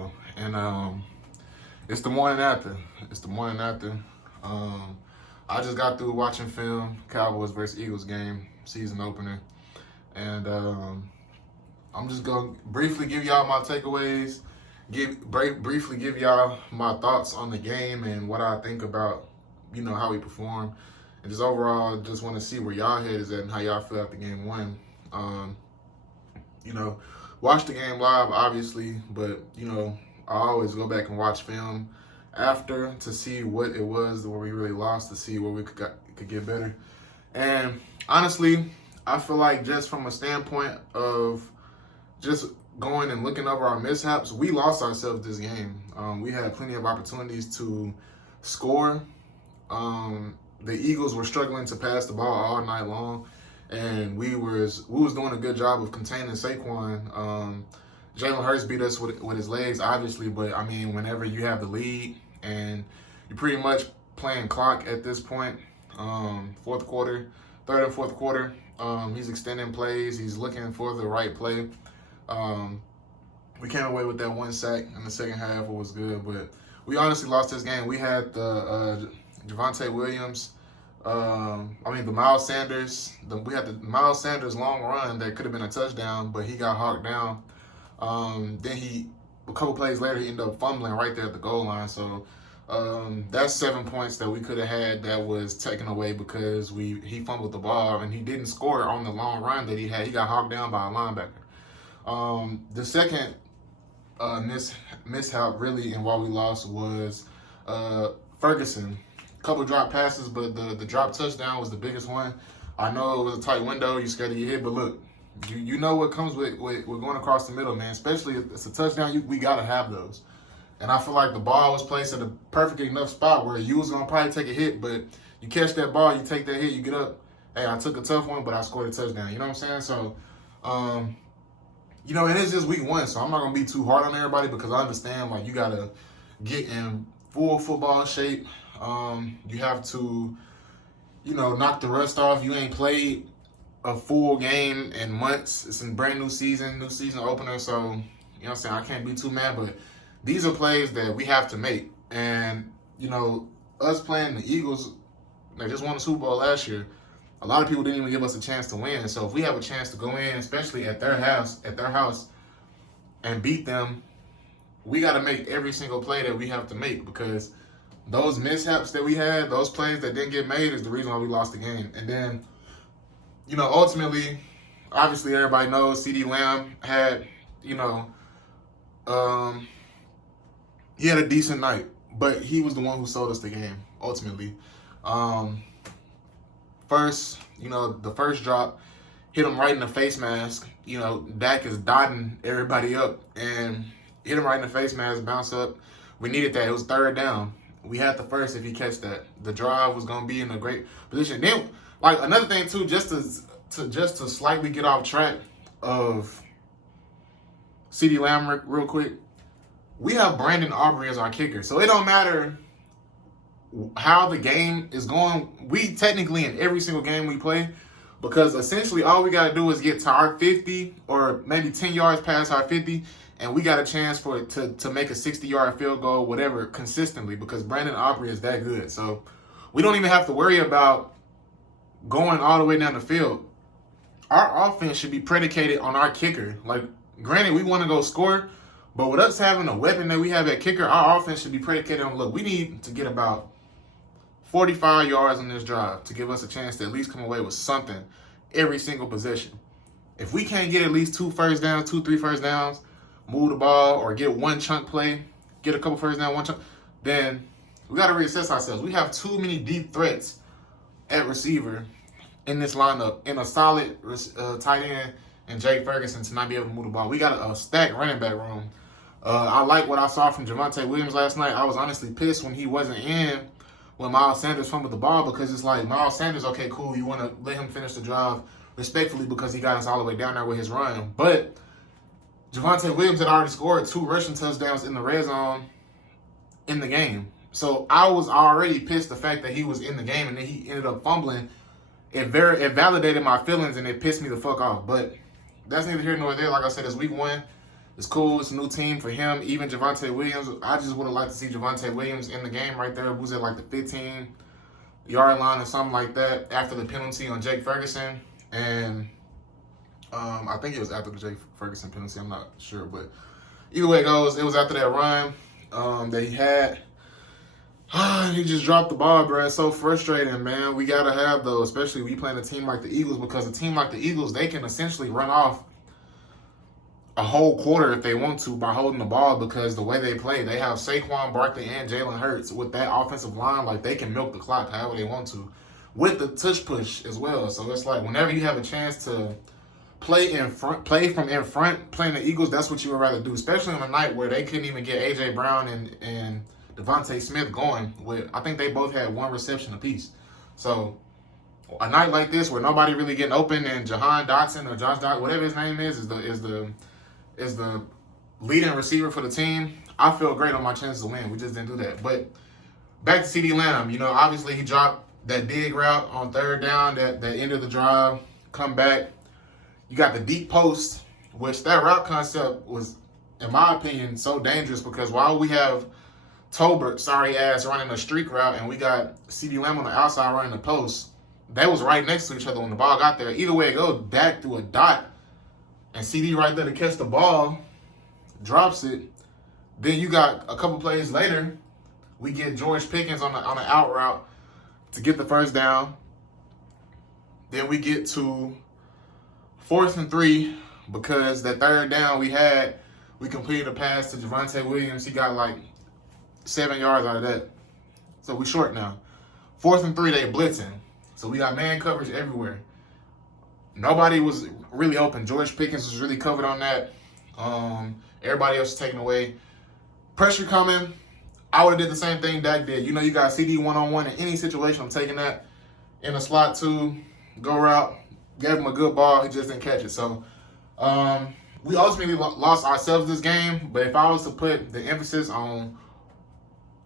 though, and it's the morning after. It's the morning after. I just got through watching film, Cowboys versus Eagles game, season opener, and I'm just gonna briefly give y'all my takeaways, briefly give y'all my thoughts on the game and what I think about, how we perform, and just overall, just want to see where y'all head is at and how y'all feel after game one. Watch the game live, obviously, but I always go back and watch film after to see what it was where we really lost, to see where we could get better. And honestly, I feel like just from a standpoint of just going and looking over our mishaps, we lost ourselves this game. We had plenty of opportunities to score. The Eagles were struggling to pass the ball all night long, and we was doing a good job of containing Saquon. Jalen Hurts beat us with his legs, obviously, but I mean, whenever you have the lead and you're pretty much playing clock at this point, third and fourth quarter, he's extending plays, he's looking for the right play. We came away with that one sack in the second half. It was good, but we honestly lost this game. We had the Javonte Williams, the Miles Sanders. We had the Miles Sanders long run that could have been a touchdown, but he got hawked down. Then a couple plays later, he ended up fumbling right there at the goal line. So that's 7 points that we could have had that was taken away because he fumbled the ball and he didn't score on the long run that he had. He got hawked down by a linebacker. The second mishap really and why we lost was Ferguson. A couple drop passes, but the drop touchdown was the biggest one. I know it was a tight window. You're scared to get hit, but look, you know what comes with going across the middle, man. Especially if it's a touchdown, we got to have those. And I feel like the ball was placed at a perfect enough spot where you was going to probably take a hit, but you catch that ball, you take that hit, you get up. Hey, I took a tough one, but I scored a touchdown. You know what I'm saying? So, and it's just week one, so I'm not going to be too hard on everybody because I understand, you got to get in full football shape. You have to, knock the rust off. You ain't played a full game in months. It's a brand new season opener, so, you know what I'm saying, I can't be too mad, but these are plays that we have to make. And, us playing the Eagles, they just won the Super Bowl last year. A lot of people didn't even give us a chance to win. So if we have a chance to go in, especially at their house, and beat them, we got to make every single play that we have to make because those mishaps that we had, those plays that didn't get made is the reason why we lost the game. And then, ultimately, obviously everybody knows Ceedee Lamb had, he had a decent night, but he was the one who sold us the game, ultimately. The first drop hit him right in the face mask. Dak is dotting everybody up and hit him right in the face mask, bounce up. We needed that. It was third down. We had the first if he catch that. The drive was going to be in a great position. Then, another thing, too, just to slightly get off track of Ceedee Lamb real quick, we have Brandon Aubrey as our kicker. So it don't matter how the game is going. We technically in every single game we play because essentially all we got to do is get to our 50 or maybe 10 yards past our 50 and we got a chance for it to make a 60-yard field goal, whatever, consistently because Brandon Aubrey is that good. So we don't even have to worry about going all the way down the field. Our offense should be predicated on our kicker. Granted, we want to go score, but with us having a weapon that we have at kicker, our offense should be predicated on, look, we need to get about 45 yards on this drive to give us a chance to at least come away with something every single possession. If we can't get at least 3 first downs, move the ball or get one chunk play, get a couple first down, one chunk, then we got to reassess ourselves. We have too many deep threats at receiver in this lineup, in a solid tight end and Jay Ferguson to not be able to move the ball. We got a stacked running back room. I like what I saw from Javonte Williams last night. I was honestly pissed when he wasn't in when Miles Sanders fumbled the ball because it's like, Miles Sanders, okay, cool, you want to let him finish the drive respectfully because he got us all the way down there with his run. But Javonte Williams had already scored 2 rushing touchdowns in the red zone in the game. So I was already pissed the fact that he was in the game and then he ended up fumbling. It validated my feelings and it pissed me the fuck off. But that's neither here nor there. Like I said, it's week one. It's cool. It's a new team for him. Even Javonte Williams. I just would have liked to see Javonte Williams in the game right there. Who's at like the 15-yard line or something like that after the penalty on Jake Ferguson. And I think it was after the Jake Ferguson penalty. I'm not sure. But either way it goes, it was after that run that he had. He just dropped the ball, bro. It's so frustrating, man. We got to have those, especially when you playing a team like the Eagles, because a team like the Eagles, they can essentially run off a whole quarter if they want to by holding the ball, because the way they play, they have Saquon Barkley and Jalen Hurts with that offensive line. Like, they can milk the clock however they want to with the tush push as well. So it's like whenever you have a chance to play from in front, playing the Eagles, that's what you would rather do, especially on a night where they couldn't even get A.J. Brown and Devontae Smith going with, I think they both had one reception apiece. So a night like this where nobody really getting open and Jahan Dotson or Josh Dotson, whatever his name is the leading receiver for the team, I feel great on my chances to win. We just didn't do that. But back to Ceedee Lamb, obviously he dropped that dig route on third down that ended the drive. Come back. You got the deep post, which that route concept was, in my opinion, so dangerous, because while we have Tolbert, sorry ass, running a streak route, and we got Ceedee Lamb on the outside running the post, they was right next to each other when the ball got there. Either way it goes, Dak threw a dot, and Ceedee right there to catch the ball, drops it. Then you got a couple plays later, we get George Pickens on the out route to get the first down. Then we get to 4th and 3, because that third down we completed a pass to Javonte Williams. He got like 7 yards out of that. So we short now. 4th and 3, they blitzing. So we got man coverage everywhere. Nobody was really open. George Pickens was really covered on that. Everybody else was taken away. Pressure coming. I would have did the same thing Dak did. You got Ceedee one-on-one in any situation. I'm taking that in a slot 2, go route. Gave him a good ball. He just didn't catch it. So we ultimately lost ourselves this game. But if I was to put the emphasis on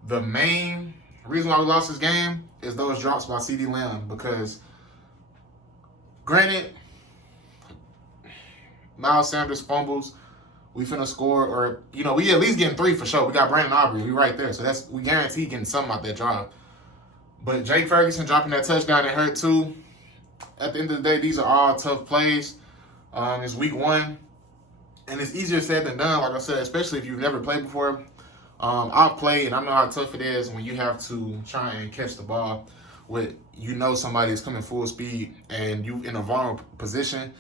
the main reason why we lost this game, is those drops by Ceedee Lamb. Because, granted, Miles Sanders fumbles, we finna score, or we at least getting 3 for sure. We got Brandon Aubrey, we right there, so we guarantee getting something out that drive. But Jake Ferguson dropping that touchdown, it hurt too. At the end of the day, these are all tough plays. It's week 1, and it's easier said than done. Like I said, especially if you've never played before. I've played, and I know how tough it is when you have to try and catch the ball with somebody is coming full speed and you in a vulnerable position.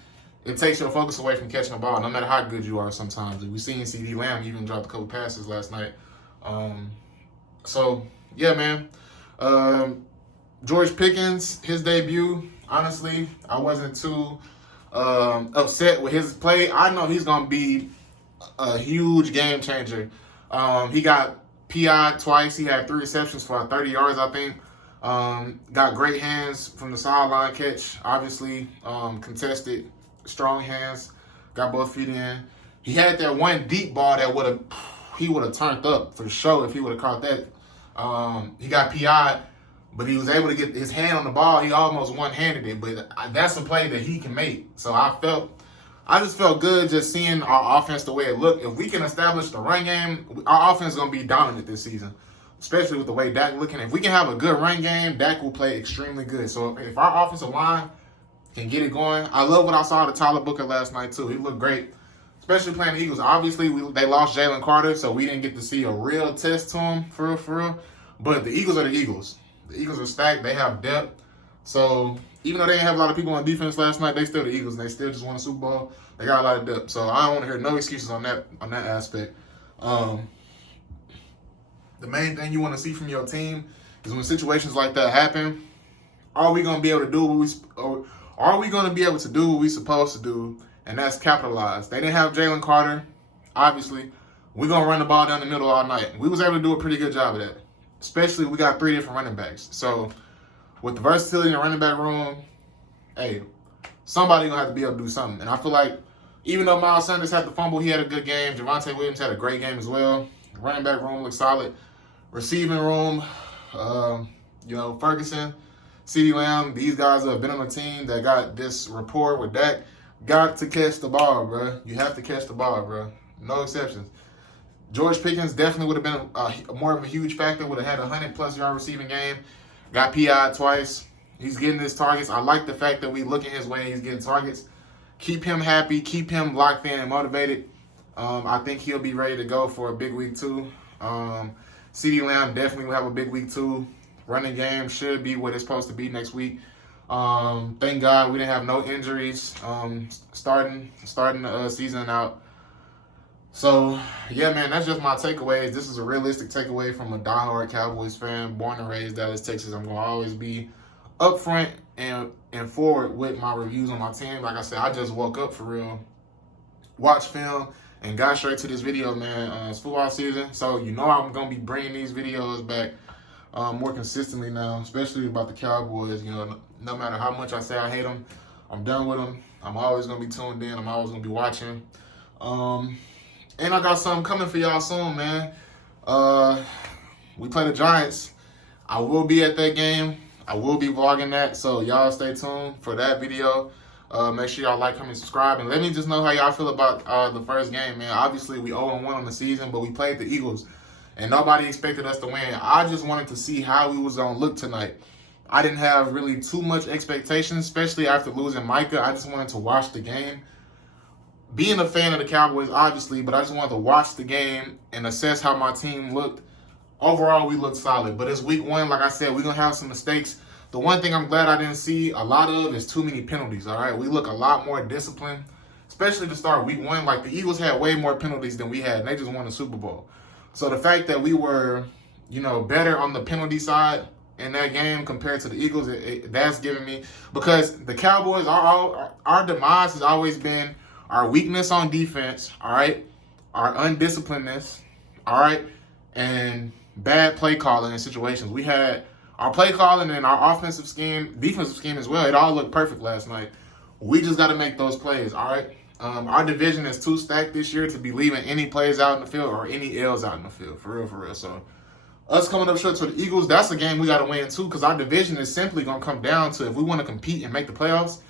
It takes your focus away from catching the ball, no matter how good you are sometimes. We've seen Ceedee Lamb even drop a couple passes last night. So, yeah, man. George Pickens, his debut, honestly, I wasn't too upset with his play. I know he's going to be a huge game changer. He got PI'd twice. He had 3 receptions for 30 yards, I think. Got great hands from the sideline catch. Obviously, contested, strong hands. Got both feet in. He had that one deep ball that he would have turned up for sure if he would have caught that. He got PI'd, but he was able to get his hand on the ball. He almost one-handed it, but that's a play that he can make. So I just felt good just seeing our offense the way it looked. If we can establish the run game, our offense is going to be dominant this season, especially with the way Dak looking. If we can have a good run game, Dak will play extremely good. So if our offensive line can get it going, I love what I saw of Tyler Booker last night too. He looked great, especially playing the Eagles. Obviously, they lost Jalen Carter, so we didn't get to see a real test to him, for real. But the Eagles are the Eagles. The Eagles are stacked. They have depth. So even though they didn't have a lot of people on defense last night, they still the Eagles, and they still just won a Super Bowl. They got a lot of depth. So I don't want to hear no excuses on that aspect. The main thing you want to see from your team is when situations like that happen, are we going to be able to do what we're supposed to do, and that's capitalize. They didn't have Jalen Carter, obviously. We're going to run the ball down the middle all night. We was able to do a pretty good job of that. Especially we got 3 different running backs. So with the versatility in the running back room, hey, somebody going to have to be able to do something. And I feel like even though Miles Sanders had the fumble, he had a good game. Javonte Williams had a great game as well. The running back room looked solid. Receiving room, Ferguson, Ceedee Lamb, these guys who have been on the team that got this rapport with Dak, got to catch the ball, bro. You have to catch the ball, bro. No exceptions. George Pickens definitely would have been more of a huge factor. Would have had a 100+ yard receiving game. Got PI'd twice. He's getting his targets. I like the fact that we looking his way. He's getting targets. Keep him happy. Keep him locked in and motivated. I think he'll be ready to go for a big week 2. Ceedee Lamb definitely will have a big week 2. Running game should be what it's supposed to be next week. Thank God we didn't have no injuries starting the season out. So, yeah, man, that's just my takeaways. This is a realistic takeaway from a diehard Cowboys fan, born and raised Dallas, Texas. I'm going to always be upfront and forward with my reviews on my team. Like I said, I just woke up for real, watched film, and got straight to this video, man. It's football season, so you know I'm going to be bringing these videos back more consistently now, especially about the Cowboys. You know, no matter how much I say I hate them, I'm done with them. I'm always going to be tuned in. I'm always going to be watching. And I got something coming for y'all soon, man. We play the Giants. I will be at that game. I will be vlogging that, so y'all stay tuned for that video. Make sure y'all like, comment, subscribe, and let me just know how y'all feel about the first game, man. Obviously, we 0-1 on the season, but we played the Eagles, and nobody expected us to win. I just wanted to see how we was going to look tonight. I didn't have really too much expectations, especially after losing Micah. I just wanted to watch the game. Being a fan of the Cowboys, obviously, but I just wanted to watch the game and assess how my team looked. Overall, we looked solid. But it's week 1. Like I said, we're going to have some mistakes. The one thing I'm glad I didn't see a lot of is too many penalties, all right? We look a lot more disciplined, especially to start week 1. Like, the Eagles had way more penalties than we had, and they just won the Super Bowl. So the fact that we were, you know, better on the penalty side in that game compared to the Eagles, that's giving me, because the Cowboys, our demise has always been our weakness on defense, all right, our undisciplinedness, all right, and bad play calling in situations. We had our play calling and our defensive scheme as well. It all looked perfect last night. We just got to make those plays, all right? Our division is too stacked this year to be leaving any plays out in the field or any L's out in the field, for real. So us coming up short to the Eagles, that's a game we got to win too, because our division is simply going to come down to, if we want to compete and make the playoffs,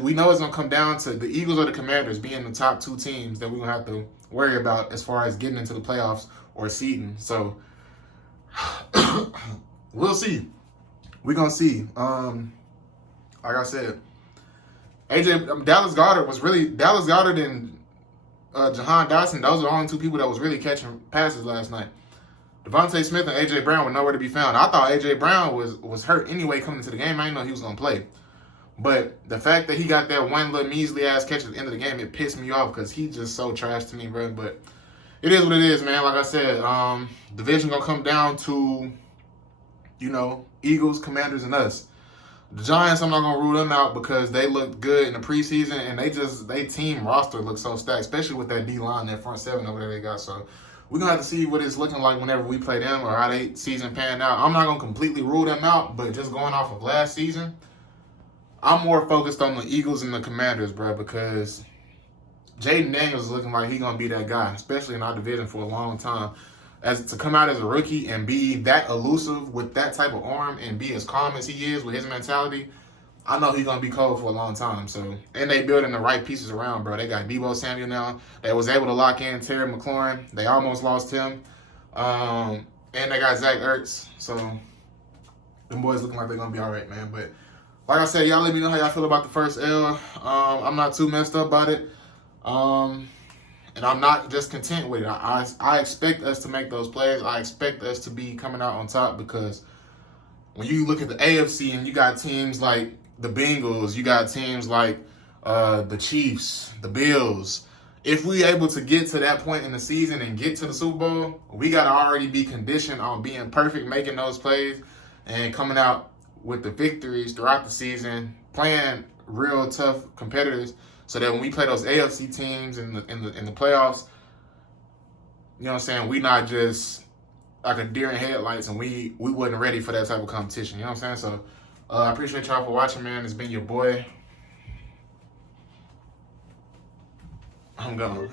we know it's going to come down to the Eagles or the Commanders being the top 2 teams that we're going to have to worry about as far as getting into the playoffs or seeding. So we'll see. We're going to see. Like I said, Dallas Goedert and Jahan Dotson, those are the only 2 people that was really catching passes last night. Devontae Smith and A.J. Brown were nowhere to be found. I thought A.J. Brown was hurt anyway coming into the game. I didn't know he was going to play. But the fact that he got that one little measly-ass catch at the end of the game, it pissed me off because he's just so trash to me, bro. But it is what it is, man. Like I said, division going to come down to, you know, Eagles, Commanders, and us. The Giants, I'm not going to rule them out because they looked good in the preseason, and they team roster looks so stacked, especially with that D-line, that front 7 over there they got. So we're going to have to see what it's looking like whenever we play them or how they season pan out. I'm not going to completely rule them out, but just going off of last season, I'm more focused on the Eagles and the Commanders, bro, because Jaden Daniels is looking like he's going to be that guy, especially in our division for a long time. As to come out as a rookie and be that elusive with that type of arm and be as calm as he is with his mentality, I know he's going to be cold for a long time. So, and they building the right pieces around, bro. They got Deebo Samuel now. They was able to lock in Terry McLaurin. They almost lost him. And they got Zach Ertz. So, them boys looking like they're going to be all right, man. But like I said, y'all let me know how y'all feel about the first L. I'm not too messed up about it. And I'm not just content with it. I expect us to make those plays. I expect us to be coming out on top, because when you look at the AFC and you got teams like the Bengals, you got teams like the Chiefs, the Bills. If we able to get to that point in the season and get to the Super Bowl, we got to already be conditioned on being perfect, making those plays, and coming out with the victories throughout the season, playing real tough competitors, so that when we play those AFC teams in the playoffs, you know what I'm saying, we not just like a deer in headlights and we wasn't ready for that type of competition. You know what I'm saying? So I appreciate y'all for watching, man. It's been your boy. I'm gone.